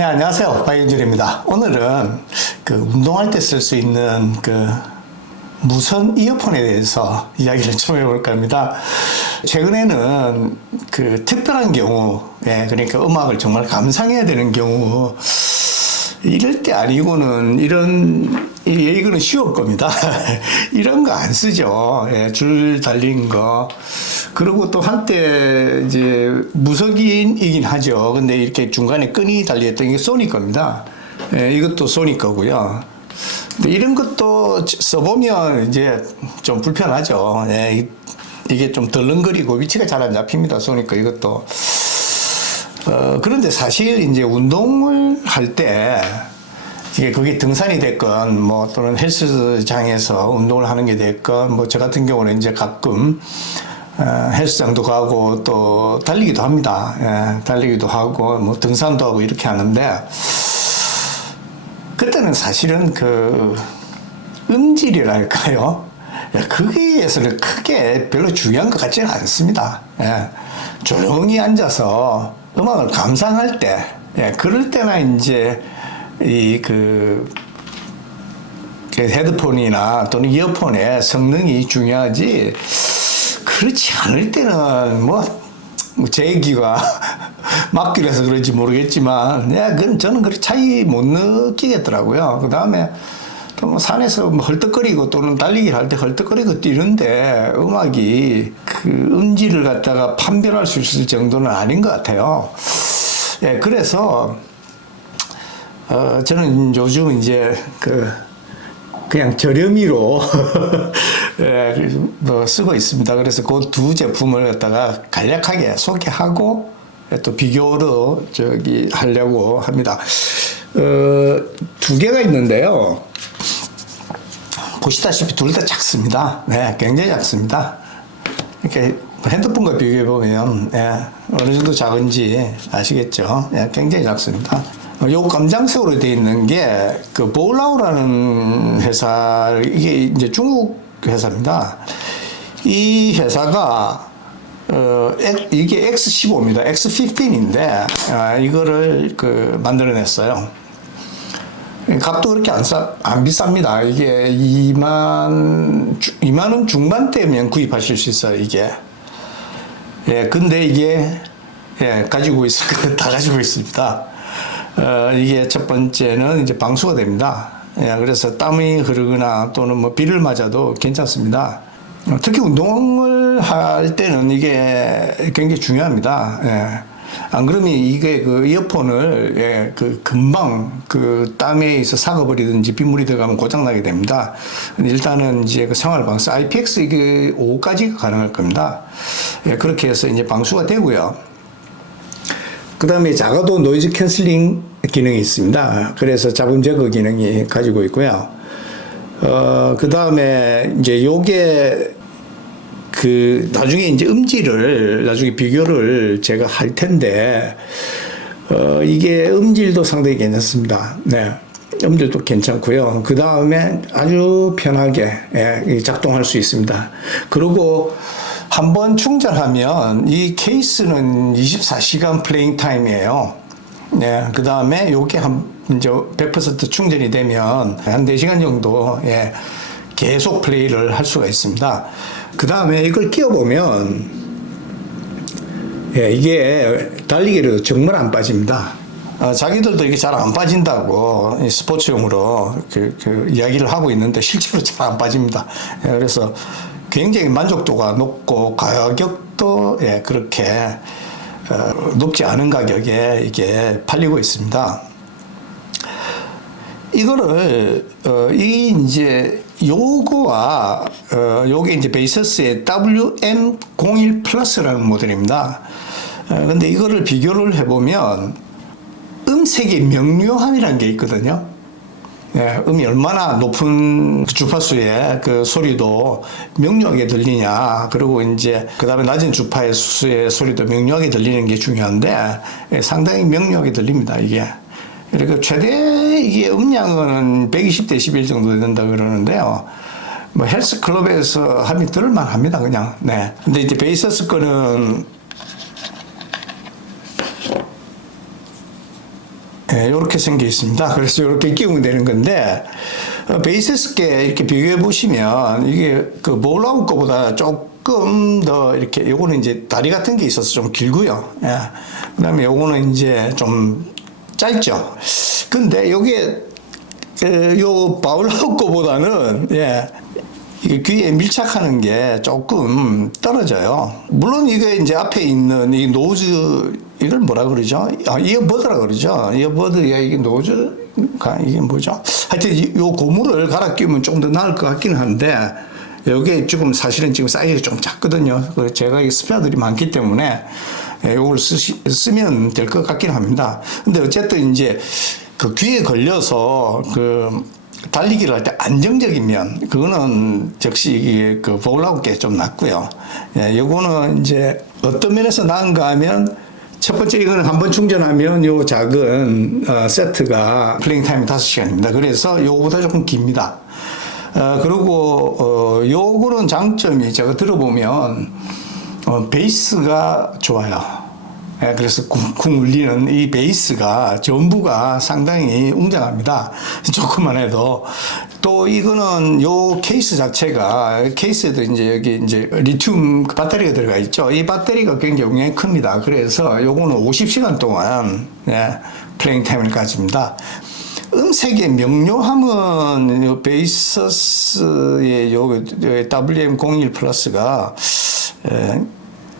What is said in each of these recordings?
네, 안녕하세요. 박윤철입니다. 오늘은 운동할 때 쓸 수 있는 무선 이어폰에 대해서 이야기를 좀 해볼까 합니다. 최근에는 특별한 경우, 그러니까 음악을 정말 감상해야 되는 경우, 이럴 때 아니고는 이거는 쉬울 겁니다. 이런 거 안 쓰죠. 줄 달린 거. 그리고 또 한때 이제 무석인이긴 하죠. 근데 이렇게 중간에 끈이 달려있던 게 소니 겁니다. 이것도 소니 거고요. 근데 이런 것도 써보면 이제 좀 불편하죠. 이게 좀 덜렁거리고 위치가 잘 안 잡힙니다. 소니 거 이것도. 그런데 사실 이제 운동을 할 때 그게 등산이 됐건 또는 헬스장에서 운동을 하는 게 됐건 저 같은 경우는 이제 가끔 헬스장도 가고 또 달리기도 합니다. 달리기도 하고 등산도 하고 이렇게 하는데 그때는 사실은 음질이랄까요? 거기에서 크게 별로 중요한 것 같지는 않습니다. 조용히 앉아서 음악을 감상할 때, 그럴 때나 이제 헤드폰이나 또는 이어폰의 성능이 중요하지, 그렇지 않을 때는 제 귀가 막귀라서 그런지 모르겠지만, 그건 저는 그렇게 차이 못 느끼겠더라고요. 그 다음에 또 산에서 헐떡거리고 또는 달리기를 할 때 헐떡거리고 뛰는데 음악이 음질을 갖다가 판별할 수 있을 정도는 아닌 것 같아요. 그래서 저는 요즘 이제 그냥 저렴이로 쓰고 있습니다. 그래서 그 두 제품을 갖다가 간략하게 소개하고 또 비교로 하려고 합니다. 두 개가 있는데요. 보시다시피 둘 다 작습니다. 굉장히 작습니다. 이렇게 핸드폰과 비교해 보면 어느 정도 작은지 아시겠죠? 굉장히 작습니다. 요 검정색으로 되어 있는 게 보울라우라는 회사, 이게 이제 중국 회사입니다. 이 회사가 이게 X15입니다. X15인데 이거를 만들어냈어요. 값도 그렇게 안 비쌉니다. 이게 2만 원 중반대면 구입하실 수 있어요, 이게. 근데 이게, 가지고 있을 거 다 가지고 있습니다. 이게 첫 번째는 이제 방수가 됩니다. 그래서 땀이 흐르거나 또는 비를 맞아도 괜찮습니다. 특히 운동을 할 때는 이게 굉장히 중요합니다. 안 그러면 이게 이어폰을 금방 땀에 있어 삭아버리든지 빗물이 들어가면 고장나게 됩니다. 일단은 이제 생활방수 IPX5까지가 가능할 겁니다. 그렇게 해서 이제 방수가 되고요. 그 다음에 작아도 노이즈 캔슬링 기능이 있습니다. 그래서 잡음 제거 기능이 가지고 있고요. 그 다음에 이제 요게 나중에 이제 음질을 나중에 비교를 제가 할 텐데, 이게 음질도 상당히 괜찮습니다. 음질도 괜찮고요. 그 다음에 아주 편하게 작동할 수 있습니다. 그리고 한번 충전하면 이 케이스는 24시간 플레잉 타임이에요. 그 다음에 요게 이제 100% 충전이 되면 한 4시간 정도 계속 플레이를 할 수가 있습니다. 그 다음에 이걸 끼워보면 이게 달리기로 정말 안 빠집니다. 자기들도 이게 잘 안 빠진다고 스포츠용으로 이야기를 하고 있는데 실제로 잘 안 빠집니다. 그래서 굉장히 만족도가 높고 가격도 그렇게 높지 않은 가격에 이게 팔리고 있습니다. 이거를 이제 요거와 요게 이제 베이서스의 WM01 플러스라는 모델입니다. 근데 이거를 비교를 해보면 음색의 명료함이라는 게 있거든요. 음이 얼마나 높은 주파수의 소리도 명료하게 들리냐, 그리고 이제 그 다음에 낮은 주파수의 소리도 명료하게 들리는 게 중요한데 상당히 명료하게 들립니다, 이게. 그러니까 최대 이게 음량은 120dB 정도 된다 그러는데요. 헬스 클럽에서 하면 들을만 합니다, 그냥. 근데 이제 베이서스 거는 이렇게 생겨 있습니다. 그래서 이렇게 끼우면 되는 건데, 베이스스께 이렇게 비교해 보시면, 이게 그 볼라우 거보다 조금 더 이렇게, 요거는 이제 다리 같은 게 있어서 좀 길고요. 예. 그 다음에 요거는 이제 좀 짧죠. 근데 요게, 요 바울라우 거보다는, 예. 이게 귀에 밀착하는 게 조금 떨어져요. 물론 이게 이제 앞에 있는 이 노즈, 이걸 뭐라 그러죠? 이어버드라 그러죠. 이어버드가 이게 노즈가 이게 뭐죠? 하여튼 요 고무를 갈아 끼우면 조금 더 나을 것 같기는 한데, 여기 지금 사실은 지금 사이즈가 좀 작거든요. 그래서 제가 이 스페어들이 많기 때문에 요걸 쓰면 될 것 같긴 합니다. 근데 어쨌든 이제 그 귀에 걸려서 달리기를 할 때 안정적인 면, 그거는 역시 이게 그 볼라우 게 좀 낫고요. 예, 요거는 이제 어떤 면에서 나은가 하면, 첫 번째 이거는 한번 충전하면 요 작은 세트가 플레잉 타임이 5시간입니다. 그래서 요거보다 조금 깁니다. 그리고 요거는 장점이 제가 들어보면 베이스가 좋아요. 예, 그래서 쿵쿵 울리는 이 베이스가 전부가 상당히 웅장합니다. 조금만 해도. 또 이거는 요 케이스 자체가, 케이스에도 이제 여기 이제 리튬 배터리가 들어가 있죠. 이 배터리가 굉장히 큽니다. 그래서 요거는 50시간 동안, 예, 플레잉 타임을 가집니다. 음색의 명료함은 요 베이서스의 요 WM01 플러스가,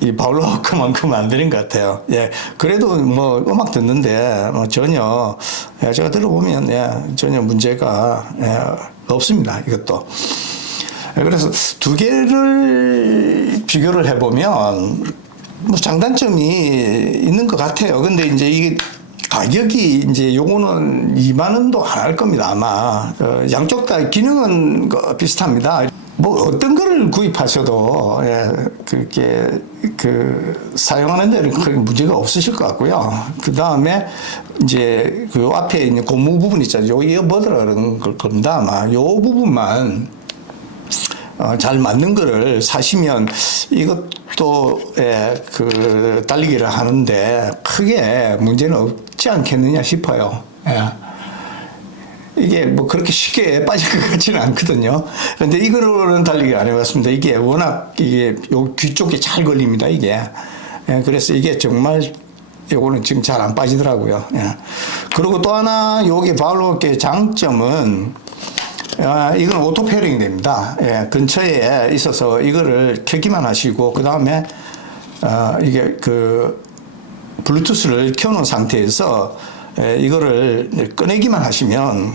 이 바울라우만큼은 안 되는 것 같아요. 예. 그래도 뭐 음악 듣는데 뭐 전혀, 제가 들어보면, 전혀 문제가, 없습니다. 이것도. 그래서 두 개를 비교를 해보면 뭐 장단점이 있는 것 같아요. 근데 이제 이게 가격이 이제 요거는 2만 원도 안 할 겁니다. 아마. 양쪽 다 기능은 비슷합니다. 뭐 어떤 거를 구입하셔도, 그렇게 사용하는 데는 크게 문제가 없으실 것 같고요. 그 다음에 이제 그 앞에 있는 고무 부분 있잖아요. 요 이어버드라는 걸 겁니다. 아마 요 부분만 잘 맞는 거를 사시면 이것도 달리기를 하는데 크게 문제는 없지 않겠느냐 싶어요. 이게 뭐 그렇게 쉽게 빠질 것 같지는 않거든요. 그런데 이거로는 달리기 안 해봤습니다. 이게 워낙 이게 요 귀 쪽에 잘 걸립니다. 이게. 그래서 이게 정말 요거는 지금 잘 안 빠지더라고요. 그리고 또 하나 요게 바울로우의 장점은, 이건 오토 페어링이 됩니다. 근처에 있어서 이거를 켜기만 하시고, 그 다음에 이게 블루투스를 켜놓은 상태에서 이거를 꺼내기만 하시면,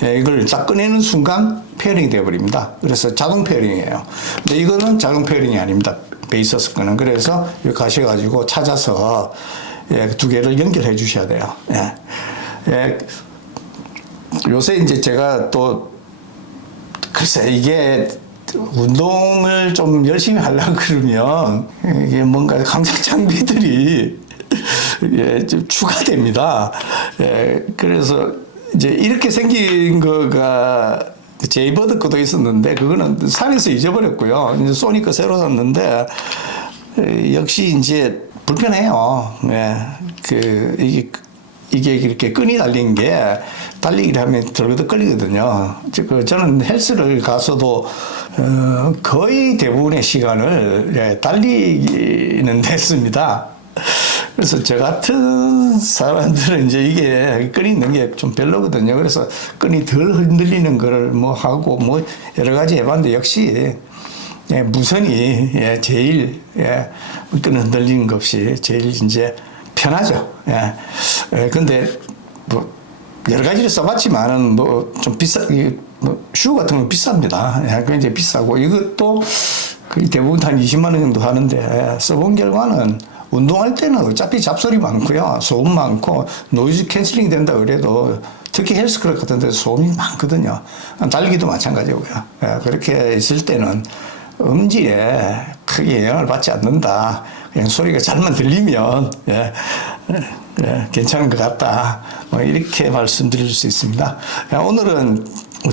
이걸 딱 꺼내는 순간 페어링이 되어버립니다. 그래서 자동 페어링이에요. 근데 이거는 자동 페어링이 아닙니다. 베이서스 거는. 그래서 여기 가셔가지고 찾아서 두 개를 연결해 주셔야 돼요. 요새 이제 제가 또, 글쎄, 이게 운동을 좀 열심히 하려고 그러면 이게 뭔가 강장 장비들이 좀 추가됩니다. 그래서 이제 이렇게 생긴 거가 제이버드 거도 있었는데 그거는 산에서 잊어버렸고요. 이제 소니 거 새로 샀는데 역시 이제 불편해요. 이게 이렇게 끈이 달린 게 달리기를 하면 들어도 끌리거든요. 저는 헬스를 가서도 거의 대부분의 시간을 달리기는 됐습니다. 그래서 저 같은 사람들은 이제 이게 끈이 있는 게 좀 별로거든요. 그래서 끈이 덜 흔들리는 거를 뭐 하고 뭐 여러 가지 해봤는데 역시 무선이 제일 끈 흔들리는 것 없이 제일 이제 편하죠. 근데 뭐 여러 가지를 써봤지만은 뭐 좀 슈 같은 건 비쌉니다. 굉장히 비싸고 이것도 거의 대부분 한 20만 원 정도 하는데 써본 결과는 운동할 때는 어차피 잡소리 많고요. 소음 많고 노이즈 캔슬링 된다 그래도 특히 헬스클럽 같은 데서 소음이 많거든요. 달리기도 마찬가지고요. 그렇게 있을 때는 음질에 크게 영향을 받지 않는다. 그냥 소리가 잘만 들리면 괜찮은 것 같다. 뭐 이렇게 말씀드릴 수 있습니다. 오늘은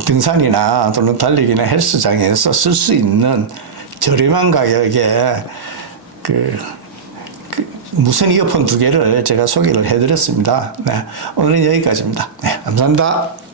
등산이나 또는 달리기나 헬스장에서 쓸 수 있는 저렴한 가격에 무선 이어폰 2개를 제가 소개를 해드렸습니다. 네, 오늘은 여기까지입니다. 네, 감사합니다.